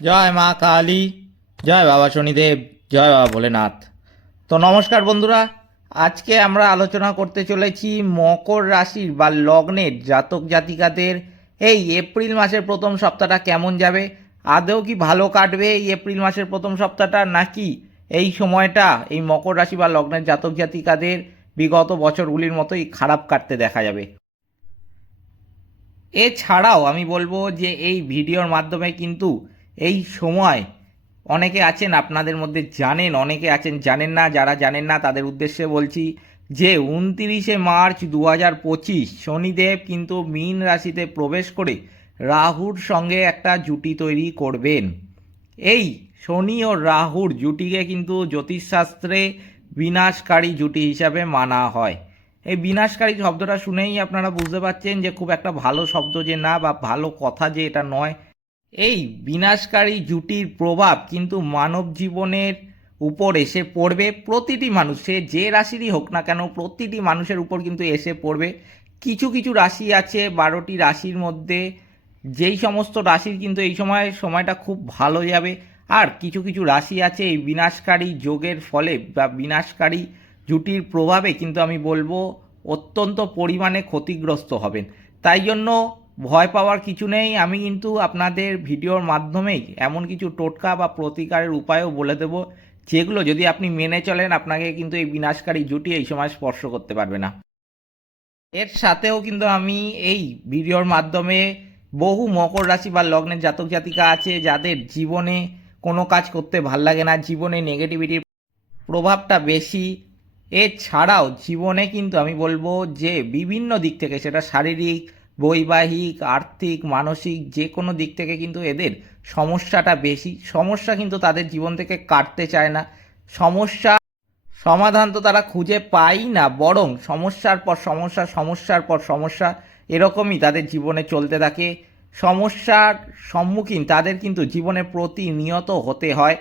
জয় মা কালী, জয় বাবা শনিদেব, জয় বাবা ভোলেনাথ। তো নমস্কার বন্ধুরা, আজকে আমরা আলোচনা করতে চলেছি মকর রাশির বা লগ্নের জাতক জাতিকাদের এই এপ্রিল মাসের প্রথম সপ্তাহটা কেমন যাবে, আদৌ কি ভালো কাটবে এই এপ্রিল মাসের প্রথম সপ্তাহটা, নাকি এই সময়টা এই মকর রাশি বা লগ্নের জাতক জাতিকাদের বিগত বছরগুলির মতোই খারাপ কাটতে দেখা যাবে। এছাড়াও আমি বলব যে এই ভিডিওর মাধ্যমে কিন্তু এই সময় অনেকে আছেন, আপনাদের মধ্যে জানেন, অনেকে আছেন, জানেন না, যারা জানেন না, তাদের উদ্দেশ্যে বলছি যে উনতিরিশে মার্চ দু হাজার পঁচিশ শনিদেব কিন্তু মীন রাশিতে প্রবেশ করে রাহুর সঙ্গে একটা জুটি তৈরি করবেন। এই শনি ও রাহুর জুটিকে কিন্তু জ্যোতিষশাস্ত্রে বিনাশকারী জুটি হিসাবে মানা হয়। এই বিনাশকারী শব্দটা শুনেই আপনারা বুঝতে পারছেন যে খুব একটা ভালো শব্দ যে না বা ভালো কথা যে এটা নয়। এই বিনাশকারী জুটির প্রভাব কিন্তু মানব জীবনের উপর এসে পড়বে। প্রতিটি মানুষ, সে যে রাশিরই হোক না কেন, প্রতিটি মানুষের উপর কিন্তু এসে পড়বে। কিছু কিছু রাশি আছে, বারোটি রাশির মধ্যে যেই সমস্ত রাশির কিন্তু এই সময়, সময়টা খুব ভালো যাবে। আর কিছু কিছু রাশি আছে, এই বিনাশকারী যোগের ফলে বা বিনাশকারী জুটির প্রভাবে কিন্তু আমি বলব অত্যন্ত পরিমাণে ক্ষতিগ্রস্ত হবেন। তাই জন্য ভয় পাওয়ার কিছু নেই। আমি কিন্তু আপনাদের ভিডিওর মাধ্যমেই এমন কিছু টোটকা বা প্রতিকারের উপায়ও বলে দেব, যেগুলো যদি আপনি মেনে চলেন, আপনাকে কিন্তু এই বিনাশকারী জুটি এই সময় স্পর্শ করতে পারবে না। এর সাথেও কিন্তু আমি এই ভিডিওর মাধ্যমে বহু মকর রাশি বা লগ্নের জাতক জাতিকা আছে, যাদের জীবনে কোনো কাজ করতে ভালো লাগে না, জীবনে নেগেটিভিটির প্রভাবটা বেশি। এছাড়াও জীবনে কিন্তু আমি বলব যে বিভিন্ন দিক থেকে, সেটা শারীরিক বৈবাহিক, আর্থিক, মানসিক যে কোনো দিক থেকে কিন্তু এদের সমস্যাটা বেশি। সমস্যা কিন্তু তাদের জীবন থেকে কাটতে চায় না। সমস্যা, সমাধান তো তারা খুঁজে পায় না, বরং সমস্যার পর সমস্যা, সমস্যার পর সমস্যা এরকমই তাদের জীবনে চলতে থাকে। সমস্যার সম্মুখীন তাদের কিন্তু জীবনে প্রতিনিয়ত হতে হয়।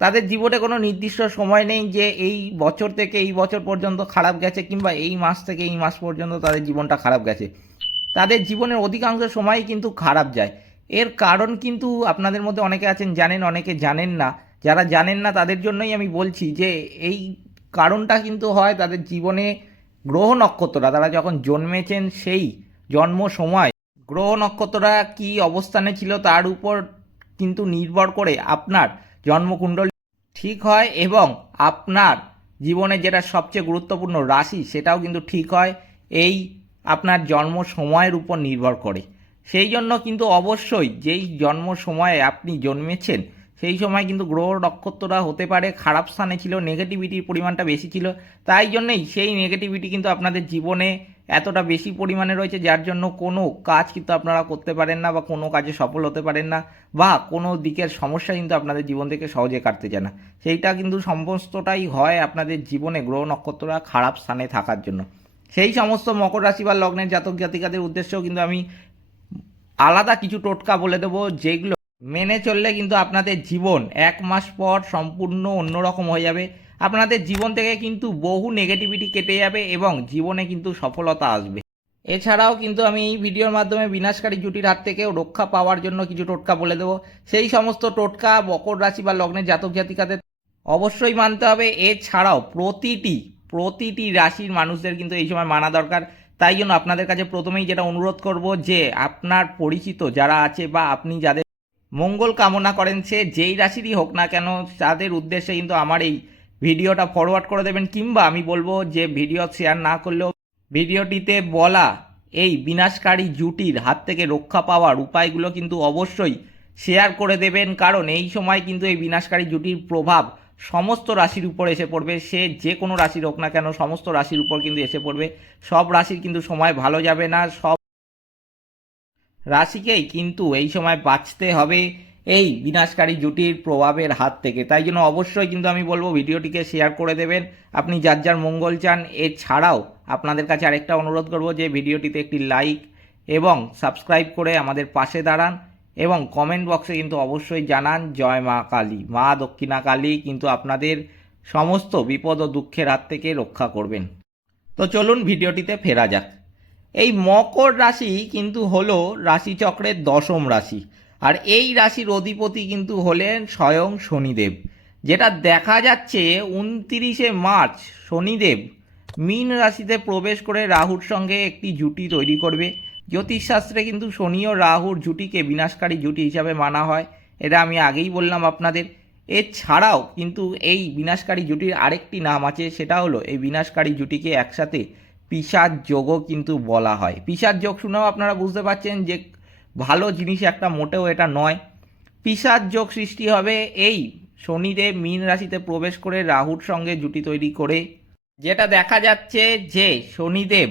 তাদের জীবনে কোনো নির্দিষ্ট সময় নেই যে এই বছর থেকে এই বছর পর্যন্ত খারাপ গেছে কিংবা এই মাস থেকে এই মাস পর্যন্ত তাদের জীবনটা খারাপ গেছে। তাদের জীবনের অধিকাংশ সময়ই কিন্তু খারাপ যায়। এর কারণ কিন্তু আপনাদের মধ্যে অনেকে আছেন, জানেন, অনেকে জানেন না। যারা জানেন না, তাদের জন্যই আমি বলছি যে, এই কারণটা কিন্তু হয় তাদের জীবনে গ্রহ নক্ষত্ররা। তারা যখন জন্মেছেন সেই জন্ম সময় গ্রহ নক্ষত্ররা কি অবস্থানে ছিল তার উপর কিন্তু নির্ভর করে আপনার জন্মকুণ্ডলী ঠিক হয় এবং আপনার জীবনে যেটা সবচেয়ে গুরুত্বপূর্ণ রাশি সেটাও কিন্তু ঠিক হয়। এই আপনার জন্ম সময়ের উপর নির্ভর করে। সেই জন্য কিন্তু অবশ্যই যেই জন্ম সময়ে আপনি জন্মেছেন, সেই সময় কিন্তু গ্রহ নক্ষত্ররা হতে পারে খারাপ স্থানে ছিল নেগেটিভিটির পরিমাণটা বেশি ছিল। তাই জন্যেই সেই নেগেটিভিটি কিন্তু আপনাদের জীবনে এতটা বেশি পরিমাণে রয়েছে, যার জন্য কোনো কাজ কিন্তু আপনারা করতে পারেন না বা কোনো কাজে সফল হতে পারেন না বা কোনো দিকের সমস্যা কিন্তু আপনাদের জীবন থেকে সহজে কাটতে যায় না। সেইটা কিন্তু সমস্তটাই হয় আপনাদের জীবনে গ্রহ নক্ষত্ররা খারাপ স্থানে থাকার জন্য। সেই সমস্ত মকর রাশি বা লগ্নের জাতক জাতিকাদের উদ্দেশ্যেও কিন্তু আমি আলাদা কিছু টোটকা বলে দেবো, যেগুলো মেনে চললে কিন্তু আপনাদের জীবন এক মাস পর সম্পূর্ণ অন্যরকম হয়ে যাবে। আপনাদের জীবন থেকে কিন্তু বহু নেগেটিভিটি কেটে যাবে এবং জীবনে কিন্তু সফলতা আসবে। এছাড়াও কিন্তু আমি এই ভিডিওর মাধ্যমে বিনাশকারী জুটির হাত থেকেও রক্ষা পাওয়ার জন্য কিছু টোটকা বলে দেবো। সেই সমস্ত টোটকা মকর রাশি বা লগ্নের জাতক জাতিকাদের অবশ্যই মানতে হবে। এছাড়াও প্রতিটি প্রতিটি রাশির মানুষদের কিন্তু এই সময় মানা দরকার। তাই জন্য আপনাদের কাছে প্রথমেই যেটা অনুরোধ করব যে, আপনার পরিচিত যারা আছে বা আপনি যাদের মঙ্গল কামনা করেন, সে যেই রাশিরই হোক না কেন, তাদের উদ্দেশ্যে কিন্তু আমার এই ভিডিওটা ফরওয়ার্ড করে দেবেন। কিংবা আমি বলব যে, ভিডিও শেয়ার না করলেও ভিডিওটিতে বলা এই বিনাশকারী জুটির হাত থেকে রক্ষা পাওয়ার উপায়গুলো কিন্তু অবশ্যই শেয়ার করে দেবেন। কারণ এই সময় কিন্তু এই বিনাশকারী জুটির প্রভাব সমস্ত রাশির উপর এসে পড়বে। সে যে কোনো রাশির হোক না কেন, সমস্ত রাশির উপর কিন্তু এসে পড়বে। সব রাশির কিন্তু সময় ভালো যাবে না, সব রাশিকেই কিন্তু এই সময় বাঁচতে হবে এই বিনাশকারী জুটির প্রভাবের হাত থেকে। তাই জন্য অবশ্যই কিন্তু আমি বলব ভিডিওটিকে শেয়ার করে দেবেন। আপনি যার যার মঙ্গল চান, এছাড়াও আপনাদের কাছে আরেকটা অনুরোধ করব যে ভিডিওটিতে একটি লাইক এবং সাবস্ক্রাইব করে আমাদের পাশে দাঁড়ান। এবং কমেন্ট বক্সে কিন্তু অবশ্যই জানান, জয় মা কালী। মা দক্ষিণা কালী কিন্তু আপনাদের সমস্ত বিপদ ও দুঃখের হাত থেকে রক্ষা করবেন। তো চলুন ভিডিওটিতে ফেরা যাক। এই মকর রাশি কিন্তু হলো রাশিচক্রের দশম রাশি আর এই রাশির অধিপতি কিন্তু হলেন স্বয়ং শনিদেব। যেটা দেখা যাচ্ছে উনতিরিশে মার্চ শনিদেব মীন রাশিতে প্রবেশ করে রাহুর সঙ্গে একটি জুটি তৈরি করবে। জ্যোতিষশাস্ত্রে কিন্তু শনি ও রাহুর জুটিকে বিনাশকারী জুটি হিসাবে মানা হয়। এটা আমি আগেই বললাম আপনাদের। এছাড়াও কিন্তু এই বিনাশকারী জুটির আরেকটি নাম আছে, সেটা হলো এই বিনাশকারী জুটিকে একসাথে পিসার যোগও কিন্তু বলা হয়। পিসার যোগ শুনেও আপনারা বুঝতে পারছেন যে ভালো জিনিস একটা মোটেও এটা নয়। পিসার যোগ সৃষ্টি হবে এই শনিদেব মীন রাশিতে প্রবেশ করে রাহুর সঙ্গে জুটি তৈরি করে। যেটা দেখা যাচ্ছে যে শনিদেব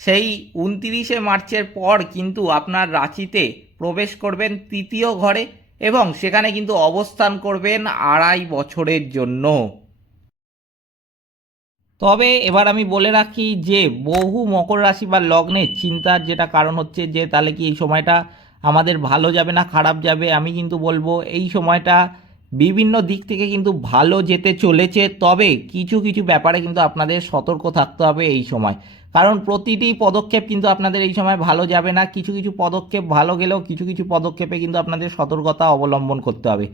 সেই উনতিরিশে মার্চের পর কিন্তু আপনার রাশিতে প্রবেশ করবেন তৃতীয় ঘরে এবং সেখানে কিন্তু অবস্থান করবেন আড়াই বছরের জন্য। তবে এবার আমি বলে রাখি যে, বহু মকর রাশি বা লগ্নের চিন্তার যেটা কারণ হচ্ছে যে, তাহলে কি এই সময়টা আমাদের ভালো যাবে না খারাপ যাবে? আমি কিন্তু বলব এই সময়টা বিভিন্ন দিক থেকে কিন্তু ভালো যেতে চলেছে, তবে কিছু কিছু ব্যাপারে কিন্তু আপনাদের সতর্ক থাকতে হবে এই সময়। কারণ প্রতিটি পদক্ষেপ কিন্তু আপনাদের এই সময় ভালো যাবে না। কিছু কিছু পদক্ষেপ ভালো গেলেও কিছু কিছু পদক্ষেপে কিন্তু আপনাদের সতর্কতা অবলম্বন করতে হবে।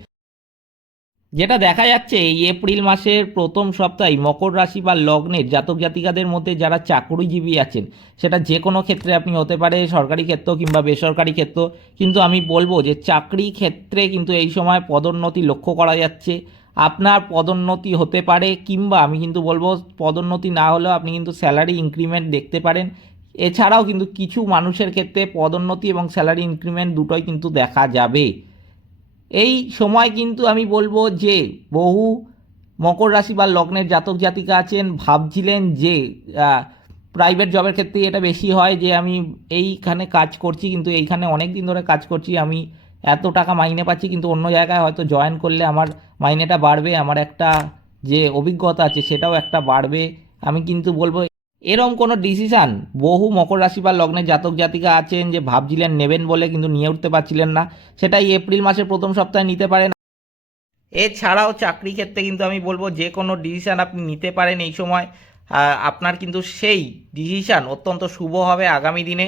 যেটা দেখা যাচ্ছে, এই এপ্রিল মাসের প্রথম সপ্তাহে মকর রাশি বা লগ্নের জাতক জাতিকাদের মধ্যে যারা চাকরিজীবী আছেন, সেটা যে কোনো ক্ষেত্রে আপনি হতে পারে সরকারি ক্ষেত্র কিংবা বেসরকারি ক্ষেত্র। কিন্তু আমি বলব যে চাকরি ক্ষেত্রে কিন্তু এই সময় পদোন্নতি লক্ষ্য করা যাচ্ছে। আপনার পদোন্নতি হতে পারে কিংবা আমি কিন্তু বলব পদোন্নতি না হলেও আপনি কিন্তু স্যালারি ইনক্রিমেন্ট দেখতে পারেন। এছাড়াও কিন্তু কিছু মানুষের ক্ষেত্রে পদোন্নতি এবং স্যালারি ইনক্রিমেন্ট দুটোই কিন্তু দেখা যাবে। এই সময় কিন্তু আমি বলব যে বহু মকর রাশি বা লগ্নের জাতক জাতিকা আছেন, ভাবছিলেন যে প্রাইভেট জবের ক্ষেত্রে এটা বেশি হয় যে আমি এইখানে কাজ করছি, কিন্তু এইখানে অনেক দিন ধরে কাজ করছি, আমি এত টাকা মাইনে পাচ্ছি, কিন্তু অন্য জায়গায় হয়তো জয়েন করলে আমার মাইনেটা বাড়বে, আমার একটা যে অভিজ্ঞতা আছে সেটাও একটা বাড়বে। আমি কিন্তু বলব, এরম কোনো ডিসিশান বহু মকর রাশি বা লগ্নের জাতক জাতিকা আছেন যে ভাবছিলেন নেবেন বলে কিন্তু নিয়ে উঠতে পারছিলেন না। সেটাই এপ্রিল মাসের প্রথম সপ্তাহে নিতে পারেন। এছাড়াও চাকরি ক্ষেত্রে কিন্তু আমি বলব, যে কোনো ডিসিশান আপনি নিতে পারেন এই সময়। আপনার কিন্তু সেই ডিসিশান অত্যন্ত শুভ হবে আগামী দিনে।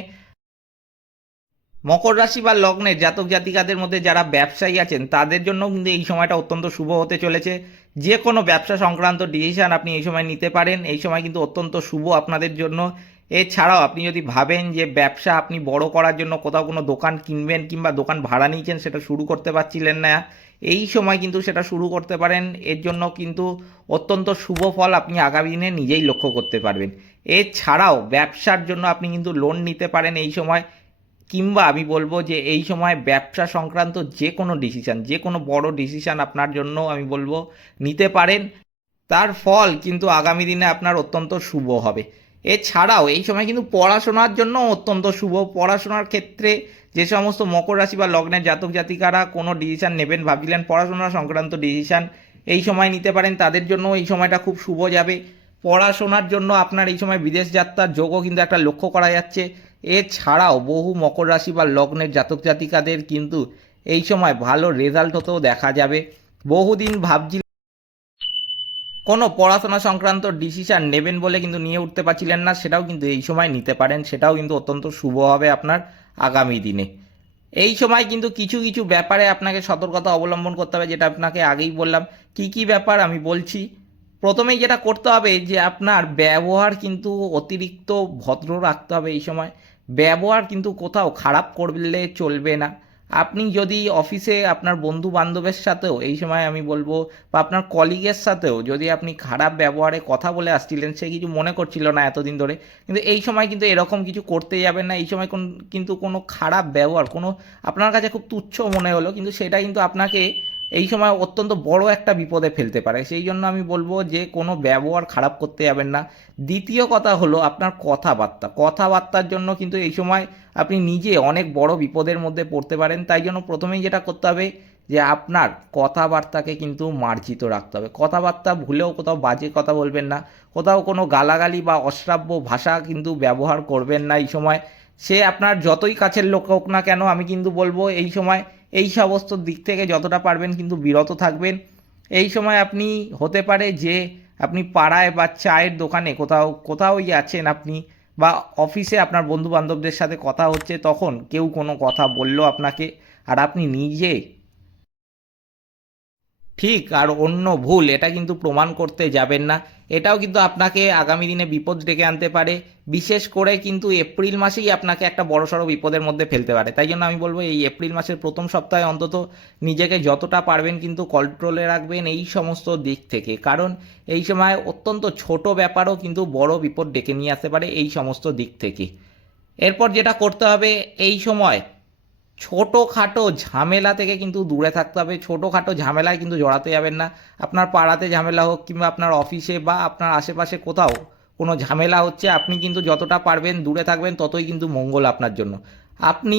মকর রাশি বা লগ্নের জাতক জাতিকাদের মধ্যে যারা ব্যবসায়ী আছেন, তাদের জন্য কিন্তু এই সময়টা অত্যন্ত শুভ হতে চলেছে। যে কোনো ব্যবসা সংক্রান্ত ডিসিশন আপনি এই সময় নিতে পারেন। এই সময় কিন্তু অত্যন্ত শুভ আপনাদের জন্য। এছাড়াও আপনি যদি ভাবেন যে ব্যবসা আপনি বড় করার জন্য কোথাও কোনো দোকান কিনবেন কিংবা দোকান ভাড়া নিয়েছেন, সেটা শুরু করতে পারছিলেন না, এই সময় কিন্তু সেটা শুরু করতে পারেন। এর জন্য কিন্তু অত্যন্ত শুভ ফল আপনি আগামী দিনে নিজেই লক্ষ্য করতে পারবেন। এছাড়াও ব্যবসার জন্য আপনি কিন্তু লোন নিতে পারেন এই সময়। কিংবা আমি বলব যে এই সময় ব্যবসা সংক্রান্ত যে কোনো ডিসিশান যে কোনো বড় ডিসিশান আপনার জন্য আমি বলব নিতে পারেন। তার ফল কিন্তু আগামী দিনে আপনার অত্যন্ত শুভ হবে। এছাড়াও এই সময় কিন্তু পড়াশোনার জন্য অত্যন্ত শুভ। পড়াশোনার ক্ষেত্রে যে সমস্ত মকর রাশি বা লগ্নের জাতক জাতিকারা কোনো ডিসিশান নেবেন, ভাবছিলেন পড়াশোনা সংক্রান্ত ডিসিশান এই সময় নিতে পারেন, তাদের জন্য এই সময়টা খুব শুভ যাবে। পড়াশোনার জন্য আপনার এই সময় বিদেশ যাত্রার যোগও কিন্তু একটা লক্ষ্য করা যাচ্ছে। এছাড়াও বহু মকর রাশি বা লগ্নের জাতক জাতিকাদের কিন্তু এই সময় ভালো রেজাল্ট হতেও দেখা যাবে। বহুদিন ভাবছি কোনো পড়াশোনা সংক্রান্ত ডিসিশন নেবেন বলে কিন্তু নিয়ে উঠতে পারছিলেন না, সেটাও কিন্তু এই সময় নিতে পারেন, সেটাও কিন্তু অত্যন্ত শুভ হবে আপনার আগামী দিনে। এই সময় কিন্তু কিছু কিছু ব্যাপারে আপনাকে সতর্কতা অবলম্বন করতে হবে, যেটা আপনাকে আগেই বললাম। কি কি ব্যাপার আমি বলছি, প্রথমেই যেটা করতে হবে যে আপনার ব্যবহার কিন্তু অতিরিক্ত ভদ্র রাখতে হবে এই সময়। ব্যবহার কিন্তু কোথাও খারাপ করলে চলবে না। আপনি যদি অফিসে আপনার বন্ধু বান্ধবের সাথেও, এই সময় আমি বলব, বা আপনার কলিগের সাথেও যদি আপনি খারাপ ব্যবহারে কথা বলে আসছিলেন, সে কিছু মনে করছিল না এতদিন ধরে, কিন্তু এই সময় কিন্তু এরকম কিছু করতে যাবেন না। এই সময় কোন, কিন্তু কোনো খারাপ ব্যবহার, কোনো, আপনার কাছে খুব তুচ্ছ মনে হলো, কিন্তু সেটা কিন্তু আপনাকে এই সময় অত্যন্ত বড় একটা বিপদে ফেলতে পারে। সেই জন্য আমি বলব যে, কোনো ব্যবহার খারাপ করতে যাবেন না। দ্বিতীয় কথা হলো আপনার কথাবার্তা। কথাবার্তার জন্য কিন্তু এই সময় আপনি নিজে অনেক বড় বিপদের মধ্যে পড়তে পারেন। তাই জন্য প্রথমেই যেটা করতে হবে যে, আপনার কথাবার্তাকে কিন্তু মার্জিত রাখতে হবে। কথাবার্তা ভুলেও কোথাও বাজে কথা বলবেন না। কোথাও কোনো গালাগালি বা অশ্রাব্য ভাষা কিন্তু ব্যবহার করবেন না। এই সময় সে আপনার যতই কাছের লোক হোক না কেন, আমি কিন্তু বলব এই সময় এই সমস্ত দিক থেকে যতটা পারবেন কিন্তু বিরত থাকবেন। এই সময় আপনি হতে পারে যে আপনি পাড়ায় বা চায়ের দোকানে কোথাও কোথাওই আছেন আপনি বা অফিসে আপনার বন্ধু বান্ধবদের সাথে কথা হচ্ছে, তখন কেউ কোনো কথা বলল আপনাকে আর আপনি নিজে ঠিক, আর অন্য ভুল, এটা কিন্তু প্রমাণ করতে যাবেন না। এটাও কিন্তু আপনাকে আগামী দিনে বিপদ ডেকে আনতে পারে। বিশেষ করে কিন্তু এপ্রিল মাসেই আপনাকে একটা বড়সড় বিপদের মধ্যে ফেলতে পারে। তাই জন্য আমি বলব, এই এপ্রিল মাসের প্রথম সপ্তাহে অন্তত নিজেকে যতটা পারবেন কিন্তু কন্ট্রোলে রাখবেন এই সমস্ত দিক থেকে। কারণ এই সময় অত্যন্ত ছোট ব্যাপারও কিন্তু বড় বিপদ ডেকে নিয়ে আসতে পারে এই সমস্ত দিক থেকে। এরপর যেটা করতে হবে, এই সময় ছোটোখাটো ঝামেলা থেকে কিন্তু দূরে থাকতে হবে। ছোটোখাটো ঝামেলায় কিন্তু জড়াতে যাবেন না। আপনার পাড়াতে ঝামেলা হোক কিংবা আপনার অফিসে বা আপনার আশেপাশে কোথাও কোনো ঝামেলা হচ্ছে, আপনি কিন্তু যতটা পারবেন দূরে থাকবেন, ততই কিন্তু মঙ্গল আপনার জন্য। আপনি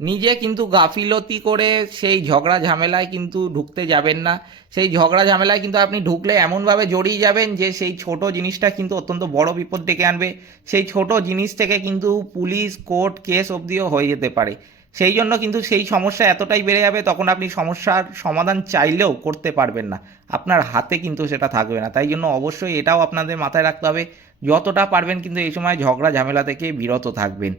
নিজে কিন্তু গাফিলতি করে সেই ঝগড়া ঝামেলায় কিন্তু ঢুকতে যাবেন না। সেই ঝগড়া ঝামেলায় কিন্তু আপনি ঢুকলে এমনভাবে জড়িয়ে যাবেন যে সেই ছোট জিনিসটা কিন্তু অত্যন্ত বড় বিপদ ডেকে আনবে। সেই ছোট জিনিস থেকে কিন্তু পুলিশ, কোর্ট কেস অবধিও হয়ে যেতে পারে। সেই জন্য কিন্তু সেই সমস্যা এতটাই বেড়ে যাবে, তখন আপনি সমস্যার সমাধান চাইলেও করতে পারবেন না। আপনার হাতে কিন্তু সেটা থাকবে না। তাই জন্য অবশ্যই এটাও আপনাদের মাথায় রাখতে হবে। যতটা পারবেন কিন্তু এই সময় ঝগড়া ঝামেলা থেকে বিরত থাকবেন।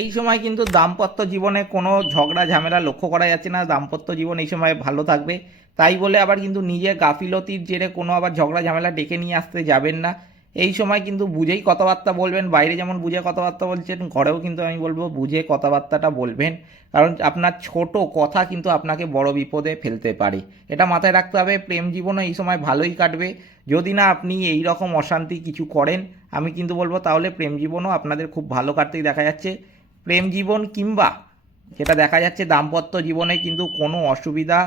এই সময় কিন্তু দাম্পত্য জীবনে কোনো ঝগড়া, ঝামেলা লক্ষ্য করা যাচ্ছে না। দাম্পত্য জীবন এই সময় ভালো থাকবে। তাই বলে আবার কিন্তু নিজের গাফিলতির জেরে কোনো আবার ঝগড়া, ঝামেলা ডেকে নিয়ে আসতে যাবেন না। এই সময় কিন্তু বুঝেই কথাবার্তা বলবেন। বাইরে যেমন বুঝে কথাবার্তা বলছেন, ঘরেও কিন্তু আমি বলব বুঝে কথাবার্তাটা বলবেন। কারণ আপনার ছোট কথা কিন্তু আপনাকে বড় বিপদে ফেলতে পারে। এটা মাথায় রাখতে হবে, প্রেম জীবনও এই সময় ভালোই কাটবে। যদি না আপনি এই রকম অশান্তি কিছু করেন, আমি কিন্তু বলব তাহলে প্রেম জীবনও আপনাদের খুব ভালো কাটতেই দেখা যাচ্ছে। প্রেম জীবন কিংবা যেটা দেখা যাচ্ছে দাম্পত্য জীবনে কিন্তু কোনো অসুবিধা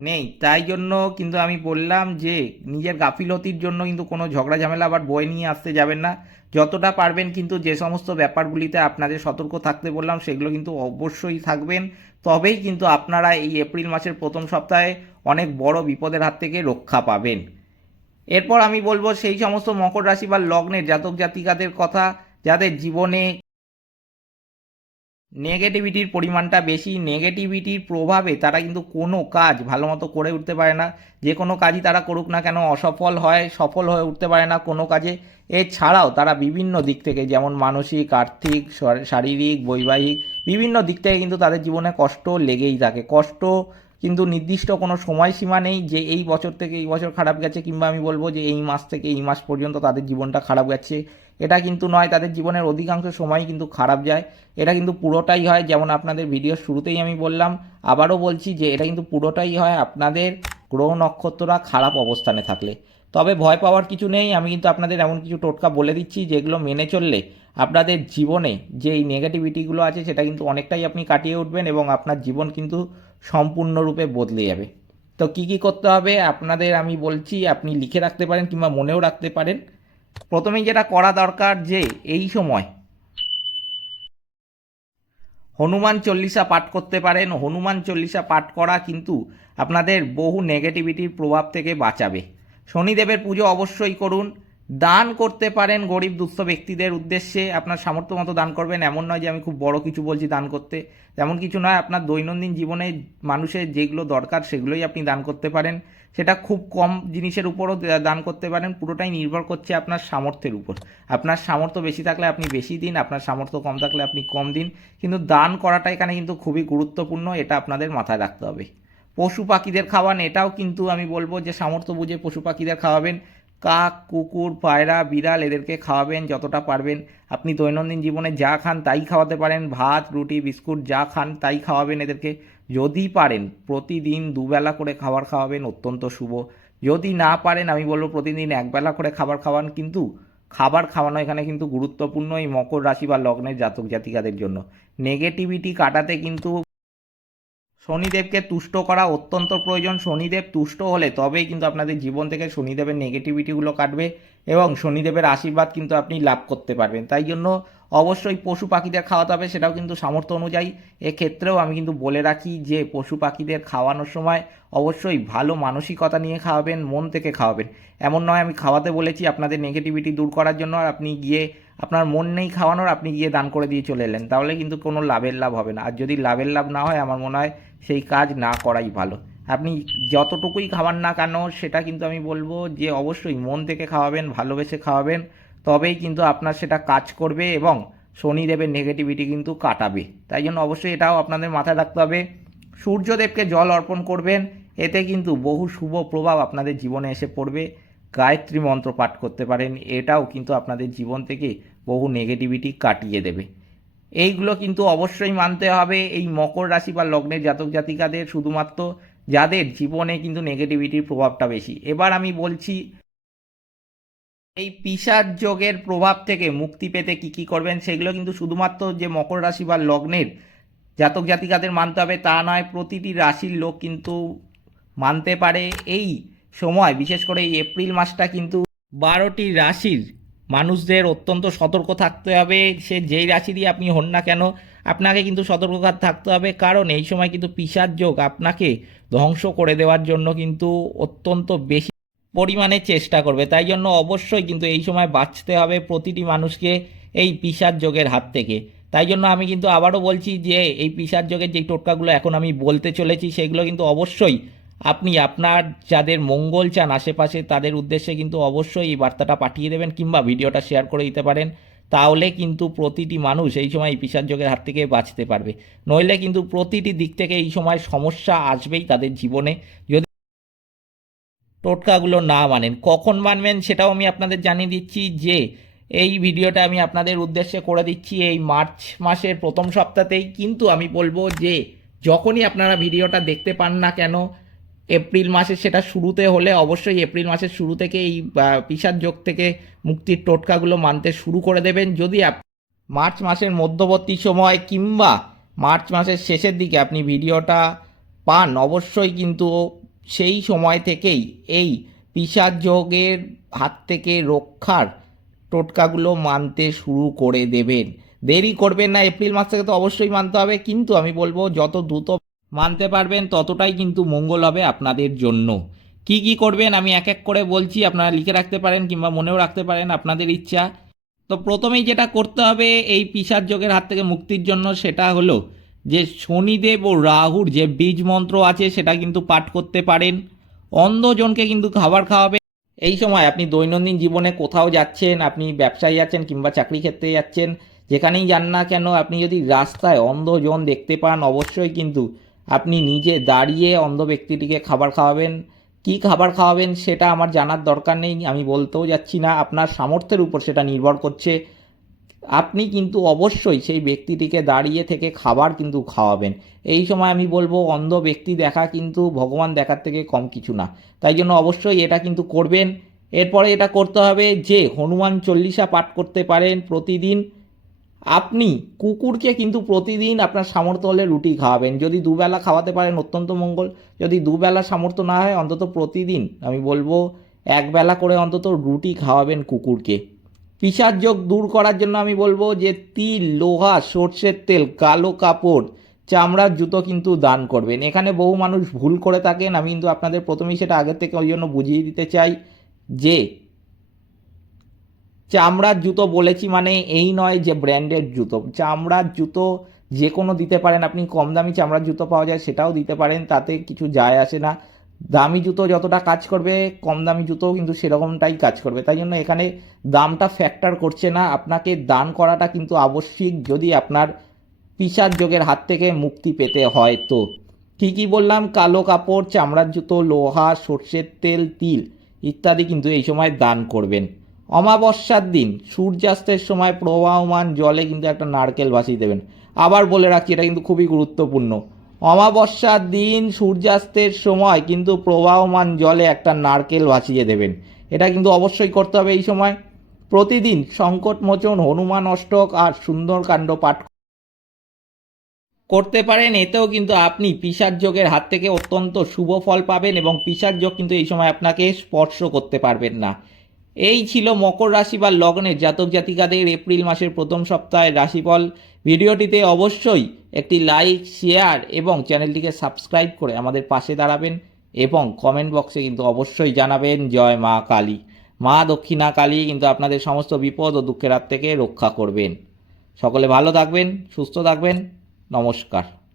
নেই। তাই জন্য কিন্তু আমি বললাম যে, নিজের গাফিলতির জন্য কিন্তু কোনো ঝগড়া ঝামেলা আবার বয়ে নিয়ে আসতে যাবেন না। যতটা পারবেন কিন্তু যে সমস্ত ব্যাপারগুলিতে আপনাদের সতর্ক থাকতে বললাম, সেগুলো কিন্তু অবশ্যই থাকবেন। তবেই কিন্তু আপনারা এই এপ্রিল মাসের প্রথম সপ্তাহে অনেক বড় বিপদের হাত থেকে রক্ষা পাবেন। এরপর আমি বলব, সেই সমস্ত মকর রাশি বা লগ্নের জাতক জাতিকাদের কথা, যাদের জীবনে নেগেটিভিটির পরিমাণটা বেশি নেগেটিভিটির প্রভাবে তারা কিন্তু কোনো কাজ ভালো মতো করে উঠতে পারে না। যে কোনো কাজই তারা করুক না কেন, অসফল হয়, সফল হয়ে উঠতে পারে না কোনো কাজে। এছাড়াও তারা বিভিন্ন দিক থেকে যেমন মানসিক, আর্থিক শারীরিক, বৈবাহিক, বিভিন্ন দিক থেকে কিন্তু তাদের জীবনে কষ্ট লেগেই থাকে। কষ্ট কিন্তু নির্দিষ্ট কোনো সময়সীমা নেই যে এই বছর থেকে এই বছর খারাপ গেছে কিংবা আমি বলব যে এই মাস থেকে এই মাস পর্যন্ত তাদের জীবনটা খারাপ গেছে। এটা কিন্তু নয়, তাদের জীবনের অধিকাংশ সময় কিন্তু খারাপ যায়। এটা কিন্তু পুরোটাই হয়, যেমন আপনাদের ভিডিওর শুরুতেই আমি বললাম, আবারও বলছি যে এটা কিন্তু পুরোটাই হয় আপনাদের গ্রহ নক্ষত্ররা খারাপ অবস্থানে থাকলে। তবে ভয় পাওয়ার কিছু নেই, আমি কিন্তু আপনাদের এমন কিছু টোটকা বলে দিচ্ছি যেগুলো মেনে চললে আপনাদের জীবনে যে এই নেগেটিভিটিগুলো আছে সেটা কিন্তু অনেকটাই আপনি কাটিয়ে উঠবেন এবং আপনার জীবন কিন্তু সম্পূর্ণরূপে বদলে যাবে। তো কি কি করতে হবে? আপনাদের আমি বলছি, আপনি লিখে রাখতে পারেন কিংবা মনেও রাখতে পারেন। প্রথমেই যেটা করা দরকার যে এই সময় হনুমান চল্লিশা পাঠ করতে পারেন। হনুমান চল্লিশা পাঠ করা কিন্তু আপনাদের বহু নেগেটিভিটির প্রভাব থেকে বাঁচাবে। শনিদেবের পুজো অবশ্যই করুন। দান করতে পারেন গরিব দুস্থ ব্যক্তিদের উদ্দেশ্যে। আপনার সামর্থ্য মতো দান করবেন। এমন নয় যে আমি খুব বড় কিছু বলছি দান করতে। তেমন কিছু নয়, আপনার দৈনন্দিন জীবনে মানুষের যেগুলো দরকার সেগুলোই আপনি দান করতে পারেন। সেটা খুব কম জিনিসের উপরও দান করতে পারেন। পুরোটাই নির্ভর করছে আপনার সামর্থ্যের উপর। আপনার সামর্থ্য বেশি থাকলে আপনি বেশি দিন, আপনার সামর্থ্য কম থাকলে আপনি কম দিন। কিন্তু দান করাটা এখানে কিন্তু খুবই গুরুত্বপূর্ণ, এটা আপনাদের মাথায় রাখতে হবে। পশু পাখিদের খাওয়ান, এটাও কিন্তু আমি বলব যে সামর্থ্য বুঝে পশু পাখিদের খাওয়াবেন। কাক, কুকুর, পায়রা, বিড়াল এদেরকে খাওয়াবেন যতটা পারবেন। আপনি দৈনন্দিন জীবনে যা খান তাই খাওয়াতে পারেন। ভাত, রুটি, বিস্কুট যা খান তাই খাওয়াবেন এদেরকে। যদি পারেন, প্রতিদিন দুবেলা করে খাবার খাওয়াবেন, অত্যন্ত শুভ। যদি না পারেন, আমি বলব প্রতিদিন একবেলা করে খাবার খাওয়ান, কিন্তু খাবার খাওয়ানো এখানে কিন্তু গুরুত্বপূর্ণ এই মকর রাশি বা লগ্নের জাতক জাতিকাদের জন্য। নেগেটিভিটি কাটাতে কিন্তু শনিদেবকে তুষ্ট করা অত্যন্ত প্রয়োজন। শনিদেব তুষ্ট হলে তবেই কিন্তু আপনাদের জীবন থেকে শনিদেবের নেগেটিভিটিগুলো কাটবে এবং শনিদেবের আশীর্বাদ কিন্তু আপনি লাভ করতে পারবেন। তাই জন্য অবশ্যই পশু পাখিদের খাওয়াতে হবে, সেটাও কিন্তু সামর্থ্য অনুযায়ী। এক্ষেত্রেও আমি কিন্তু বলে রাখি যে, পশু পাখিদের খাওয়ানোর সময় অবশ্যই ভালো মানসিকতা নিয়ে খাওয়াবেন, মন থেকে খাওয়াবেন। এমন নয়, আমি খাওয়াতে বলেছি আপনাদের নেগেটিভিটি দূর করার জন্য, আর আপনি গিয়ে আপনার মন নেই খাওয়ানোর, আপনি গিয়ে দান করে দিয়ে চলে এলেন। তাহলে কিন্তু কোনো লাভের লাভ হবে না। আর যদি লাভের লাভ না হয়, আমার মনে হয় সেই কাজ না করাই ভালো। আপনি যতটুকুই খাওয়ান না কেন, সেটা কিন্তু আমি বলব যে, অবশ্যই মন থেকে খাওয়াবেন, ভালোবেসে খাওয়াবেন। তবেই কিন্তু আপনার সেটা কাজ করবে এবং শনিদেবের নেগেটিভিটি কিন্তু কাটাবে। তাই জন্য অবশ্যই এটাও আপনাদের মাথায় রাখতে হবে। সূর্যদেবকে জল অর্পণ করবেন, এতে কিন্তু বহু শুভ প্রভাব আপনাদের জীবনে এসে পড়বে। গায়ত্রী মন্ত্র পাঠ করতে পারেন, এটাও কিন্তু আপনাদের জীবন থেকে বহু নেগেটিভিটি কাটিয়ে দেবে। এইগুলো কিন্তু অবশ্যই মানতে হবে। এই মকর রাশি বা লগ্নের জাতক জাতিকাদের শুধুমাত্র যাদের জীবনে কিন্তু নেগেটিভিটির প্রভাবটা বেশি। এবার আমি বলছি এই পিসার যোগের প্রভাব থেকে মুক্তি পেতে কি কি করবেন সেগুলো কিন্তু শুধুমাত্র যে মকর রাশি বা লগ্নের জাতক জাতিকাদের মানতে হবে, তা নয়, প্রতিটি রাশির লোক কিন্তু মানতে পারে এই সময়। বিশেষ করে এই এপ্রিল মাসটা কিন্তু বারোটি রাশির মানুষদের অত্যন্ত সতর্ক থাকতে হবে। সে যেই রাশিরই আপনি হন না কেন, আপনাকে কিন্তু সতর্ক থাকতে হবে। কারণ এই সময় কিন্তু পিসার যোগ আপনাকে ধ্বংস করে দেওয়ার জন্য কিন্তু অত্যন্ত বেশি পরিমাণে চেষ্টা করবে। তাই জন্য অবশ্যই কিন্তু এই সময় বাঁচতে হবে প্রতিটি মানুষকে এই পিসার যোগের হাত থেকে। তাই জন্য আমি কিন্তু আবারও বলছি যে এই পিসার যোগের যে টোটকাগুলো এখন আমি বলতে চলেছি, সেগুলো কিন্তু অবশ্যই আপনি আপনার যাদের মঙ্গল চান আশেপাশে, তাদের উদ্দেশ্যে কিন্তু অবশ্যই এই বার্তাটা পাঠিয়ে দেবেন কিংবা ভিডিওটা শেয়ার করে দিতে পারেন। তাহলে কিন্তু প্রতিটি মানুষ এই সময় এই পিসার যোগের হাত থেকে বাঁচতে পারবে। নইলে কিন্তু প্রতিটি দিক থেকে এই সময় সমস্যা আসবেই তাদের জীবনে। যদি টোটকাগুলো না মানেন। কখন মানবেন সেটাও আমি আপনাদের জানিয়ে দিচ্ছি যে, এই ভিডিওটা আমি আপনাদের উদ্দেশ্যে করে দিচ্ছি এই মার্চ মাসের প্রথম সপ্তাহতেই। কিন্তু আমি বলব যে, যখনই আপনারা ভিডিওটা দেখতে পান না কেন, এপ্রিল মাসের সেটা শুরুতে হলে অবশ্যই এপ্রিল মাসের শুরু থেকে এই পিসার যোগ থেকে মুক্তির টোটকাগুলো মানতে শুরু করে দেবেন। যদি মার্চ মাসের মধ্যবর্তী সময় কিংবা মার্চ মাসের শেষের দিকে আপনি ভিডিওটা পান, অবশ্যই কিন্তু সেই সময় থেকেই এই পিসার যোগের হাত থেকে রক্ষার টোটকাগুলো মানতে শুরু করে দেবেন। দেরি করবেন না, এপ্রিল মাস থেকে তো অবশ্যই মানতে হবে। কিন্তু আমি বলব, যত দ্রুত মানতে পারবেন, ততটাই কিন্তু মঙ্গল হবে আপনাদের জন্য। কি কি করবেন, আমি এক এক করে বলছি, আপনারা লিখে রাখতে পারেন কিংবা মনেও রাখতে পারেন আপনাদের ইচ্ছা। তো প্রথমেই যেটা করতে হবে, এই পিসার যোগের হাত থেকে মুক্তির জন্য সেটা হলো যে শনিদেব ও রাহুর যে বীজ মন্ত্র আছে সেটা কিন্তু পাঠ করতে পারেন। অন্ধজনকে কিন্তু খাবার খাওয়াবে। এই সময় আপনি দৈনন্দিন জীবনে কোথাও যাচ্ছেন, আপনি ব্যবসায় যাচ্ছেন কিংবা চাকরি ক্ষেত্রে যাচ্ছেন, যেখানেই যান না কেন, আপনি যদি রাস্তায় অন্ধজন দেখতে পান, অবশ্যই কিন্তু আপনি নিজে দাঁড়িয়ে অন্ধ ব্যক্তিটিকে খাবার খাওয়াবেন। কি খাবার খাওয়াবেন সেটা আমার জানার দরকার নেই, আমি বলতেও যাচ্ছি না। আপনার সামর্থ্যের উপর সেটা নির্ভর করছে। আপনি কিন্তু অবশ্যই সেই ব্যক্তিটিকে দাঁড়িয়ে থেকে খাবার কিন্তু খাওয়াবেন। এই সময় আমি বলব, অন্ধ ব্যক্তি দেখা কিন্তু ভগবান দেখার থেকে কম কিছু না। তাই জন্য অবশ্যই এটা কিন্তু করবেন। এরপরে এটা করতে হবে যে, হনুমান চল্লিশা পাঠ করতে পারেন প্রতিদিন। আপনি কুকুরকে কিন্তু প্রতিদিন আপনার সামর্থ্য হলে রুটি খাওয়াবেন। যদি দুবেলা খাওয়াতে পারেন অত্যন্ত মঙ্গল। যদি দুবেলা সামর্থ্য না হয়, অন্তত প্রতিদিন আমি বলব, একবেলা করে অন্তত রুটি খাওয়াবেন কুকুরকে। পিসার যোগ দূর করার জন্য আমি বলব যে তিল লোহা, সর্ষের তেল, কালো কাপড়, চামড়ার জুতো কিন্তু দান করবেন। এখানে বহু মানুষ ভুল করে থাকেন। আমি কিন্তু আপনাদের প্রথমেই সেটা আগের থেকে ওই জন্য বুঝিয়ে দিতে চাই যে চামড়ার জুতো বলেছি মানে এই নয় যে ব্র্যান্ডেড জুতো। চামড়ার জুতো যে কোনো দিতে পারেন। আপনি কম দামি চামড়ার জুতো পাওয়া যায় সেটাও দিতে পারেন। তাতে কিছু যায় আসে না। দামি জুতো যতটা কাজ করবে, কম দামি জুতোও কিন্তু সেরকমটাই কাজ করবে। তাই জন্য এখানে দামটা ফ্যাক্টর করছে না। আপনাকে দান করাটা কিন্তু আবশ্যিক যদি আপনার পিসার যোগের হাত থেকে মুক্তি পেতে হয় তো। কী বললাম, কালো কাপড়, চামড়ার জুতো, লোহা, সর্ষের তেল, তিল ইত্যাদি কিন্তু এই সময় দান করবেন। অমাবস্যার দিন, সূর্যাস্তের সময় প্রবাহমান জলে কিন্তু একটা নারকেল ভাসিয়ে দেবেন। আবার বলে রাখছি, এটা কিন্তু খুবই গুরুত্বপূর্ণ। অমাবস্যার দিন সূর্যাস্তের সময় কিন্তু প্রবাহমান জলে একটা নারকেল ভাসিয়ে দেবেন। এটা কিন্তু অবশ্যই করতে হবে এই সময়। প্রতিদিন সংকটমোচন হনুমান অষ্টক আর সুন্দরকাণ্ড পাঠ করতে পারেন। এতেও কিন্তু আপনি পিসার যোগের হাত থেকে অত্যন্ত শুভ ফল পাবেন এবং পিসার যোগ কিন্তু এই সময় আপনাকে স্পর্শ করতে পারবেন না। এই ছিল মকর রাশি বা লগ্নের জাতক জাতিকাদের এপ্রিল মাসের প্রথম সপ্তাহের রাশিফল। ভিডিওটিতে অবশ্যই একটি লাইক, শেয়ার এবং চ্যানেলটিকে সাবস্ক্রাইব করে আমাদের পাশে দাঁড়াবেন এবং কমেন্ট বক্সে কিন্তু অবশ্যই জানাবেন, জয় মা কালী। মা দক্ষিণা কালী কিন্তু আপনাদের সমস্ত বিপদ ও দুঃখের হাত থেকে রক্ষা করবেন। সকলে ভালো থাকবেন, সুস্থ থাকবেন। নমস্কার।